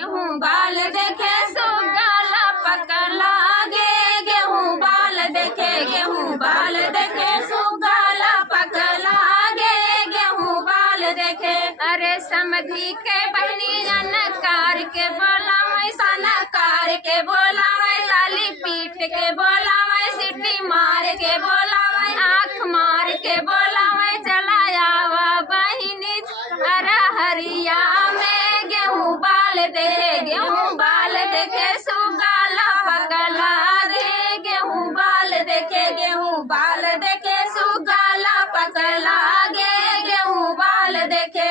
गेहूं बाल देखे सुगाला पकला गे, गेहूं बाल देखे, गेहूं बाल देखे सुगाला पकला गे, गेहूं बाल देखे। अरे समधी के बहनी नकार के बोलावे, सनकार के बोलावे, लाली पीट के बोलावे, सीटी मार के बोलावे, आँख मार के बोलावे, चलाया वा बहिनी अरे हरिया में गेहूं बाल देखे, गेहूं बाल देखे सुगाला पकला गे, गेहूं बाल देखे, गेहूं बाल देखे सुगाला पकला गे, गेहूं बाल देखे।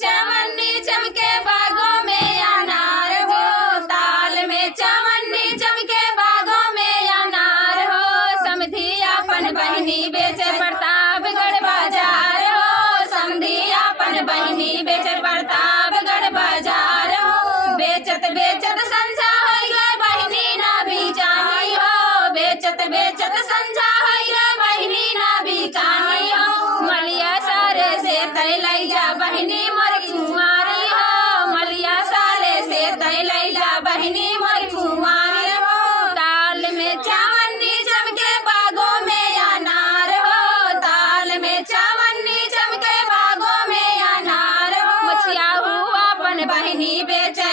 चवन्नी चमके बागों में अनार हो, ताल में चवन्नी चमके बागों में अनार हो, समधी अपन बहनी बेचे प्रतापगढ़ बाजार हो, समधी अपन बहनी बेचे प्रतापगढ़ बाजार हो, बेचत बेचत संझा हो गए बहनी ना बिचानी हो, बेचत बेचत संझा हो गए बहनी ना बिचानी हो, मलिया सारे से तय लई जा बहनी मोर कुंवारी हो, मलिया सारे से तय लई जा बहनी मोर कुंवारी हो, ताल में चवन्नी चमके बागों में अनार हो, ताल में चवन्नी चमके बागों में अनार हो, मछिया हुआ अपन बहनी बेचे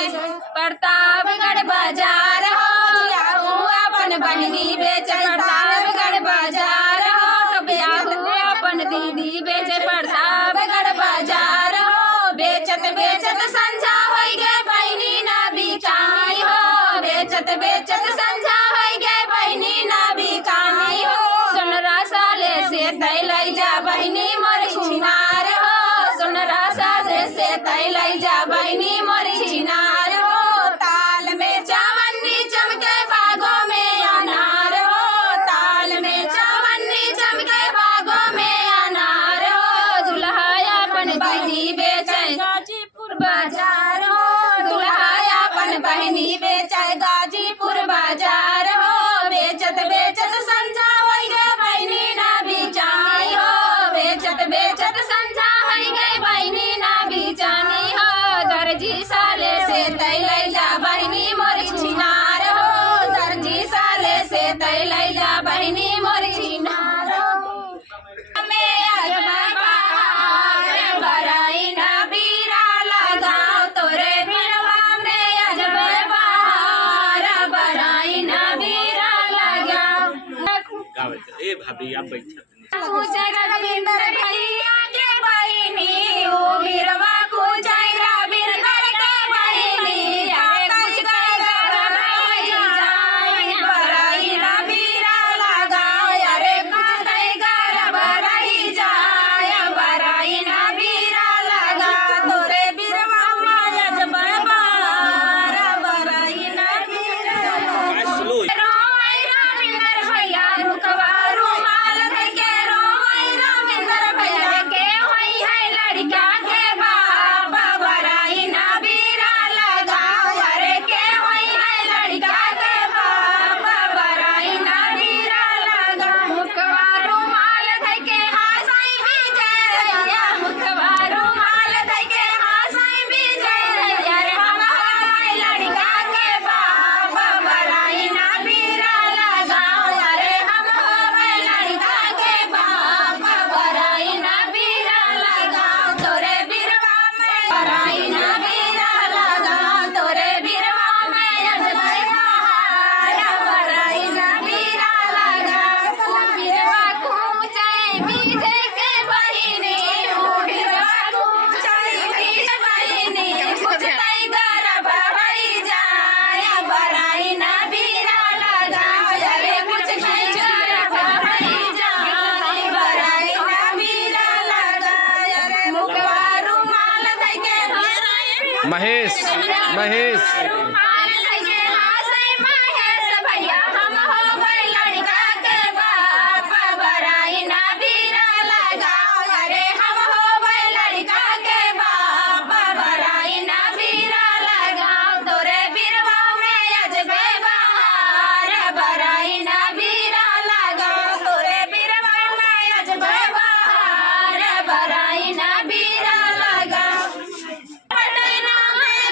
प्रतापगढ़ बाजार हो, मछिया हुआ अपन बहनी बेचे प्रतापगढ़ बाजार हो, कबिया हुआ अपन दीदी बेचे प्रतापगढ़ बाजार हो, बेचत बेचत संझा हो गए बहनी ना बिचानी हो, बेचत बेचत संझा हो गए बहनी ना बिचानी हो, सुनरा साले से तय लई जा बहनी मोर छिनार हो, सुनरा साले से तय लई जा बहनी मोर छिनार हो, ताल में चवन्नी चमके बागों में अनार हो, ताल में चवन्नी चमके बागों में अनार हो, दुल्हा अपन बहनी बेचे गाजीपुर बाजार हो, दुल्हा अपन बहनी बेचे गाजीपुर बाजार हो, बेचत बेचत संझा हो गए बहनी ना बिचानी हो, बेचत बेचत संझा हो गए बहनी ना बिचानी हो, दर्जी साले से तय लई जा बहनी मोर छिनार हो, दर्जी साले से तय लई जा बहनी मोर छिनार हो, बराई ना बीरा लगाओ तोरे बिरवा में अजबे बहार, बराई ना बीरा लगाओ। ए भाभी आप बैठे रविंदर भैया के बहिनी ओ बिरवा कुचाई रविंदर के बहिनी, अरे कुछ कर जाए बराई ना बीरा लगाओ, अरे कुछ कर बराई जाए बराई ना बीरा लगा, तोरे बिरवा में अजबे बहार, बराई ना बीरा रोई रविंदर भैया रुकवा रुमाल के रोई रविंदर भैया के होई है लड़का के बाप, बराई ना बीरा लगाओ, अरे के होई है लड़का के बाप, बराई ना बीरा लगाओ, मुखवा रुमाल के हासाई भी जय, मुखवा रुमाल के हासाई भी जय, अरे हम है लड़का के बाप, बराई ना बीरा लगाओ, अरे हम है लड़का के बाप, बराई ना बीरा लगाओ, तोरे बिरवा में बराई ना बीरा लगाओ, तोरे बिरवा में अजबे बहार, बराई ना बीरा लगाओ, बिरवा कुचाई बीजे के बहिनी, बिरवा कुचाई बीजे बहिनी, कुछ तई गरब भई जाए बराई ना बीरा लगाओ, अरे कुछ तई गरब भई जाए बराई ना बीरा लगाओ, अरे मुखवा रुमाल के महेश महेश रुमाल के हासै महेश भैया, हम हो गए लड़का के बाप, बराई ना बीरा लगाओ, अरे हम हो गए लड़का के बाप, बराई ना बीरा लगाओ, तोरे बिरवा में अजबे बहार, बराई ना बीरा लगाओ, तोरे बिरवा में अजबे बहार, बराई ना बीरा लगाओ, पटना में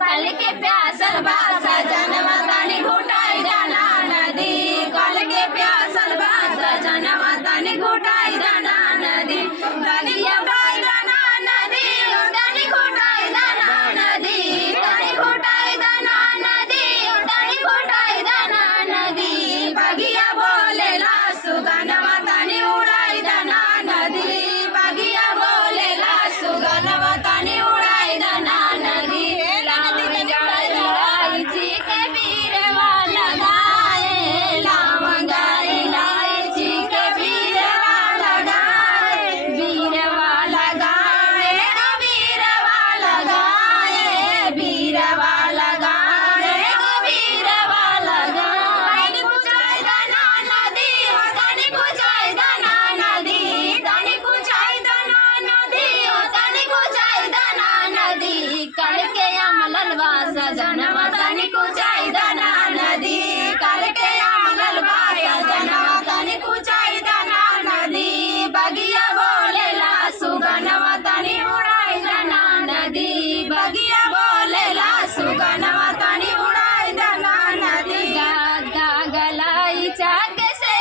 कल के प्यासल बा सजनवा तनी घुटाई दाना नदी कल के प्यासल बा सजनवा तनी घुटाई दाना नदी बगिया उठाई दाना नदी तनी घुटाई दाना नदी तनी घुटाई दाना नदी तनी घुटाई दाना नदी बगिया बोलेला सुगनवा तनी उड़ाई दाना नदी बगिया बोलेला सुगनवा तनी उड़ाई दाना नदी इलायची के बीरवा लगाए लवंगा इलायची के बीरवा लगाए बीरवा लगाए बीरवा लगाए बीरवा लगाए बीरवा लगाए कुचाई दाना नदी तनी कुचाई दाना नदी तनी कुचाई दाना नदी तनी कुचाई दाना नदी करके अमललवा सजनवा तनी कुचाई दाना नदी करके अमललवा सजनवा तनी कुचाई दाना नदी बगिया बोलेला सुगनवा तनी उड़ाई दाना नदी बगिया बोलेला सुगनवा तनी उड़ाई दाना नदी गादा गलाई चाक से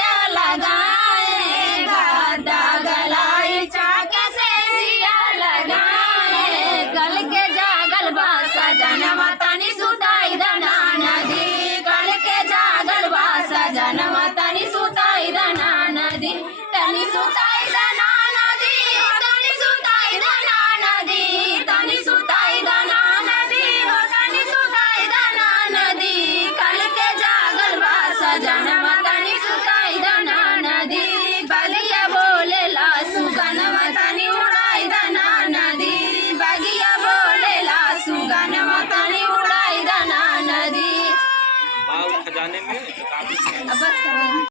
या लगाए गादा गलाई चाक से जिया लगाए कल के जागल बा सजनवा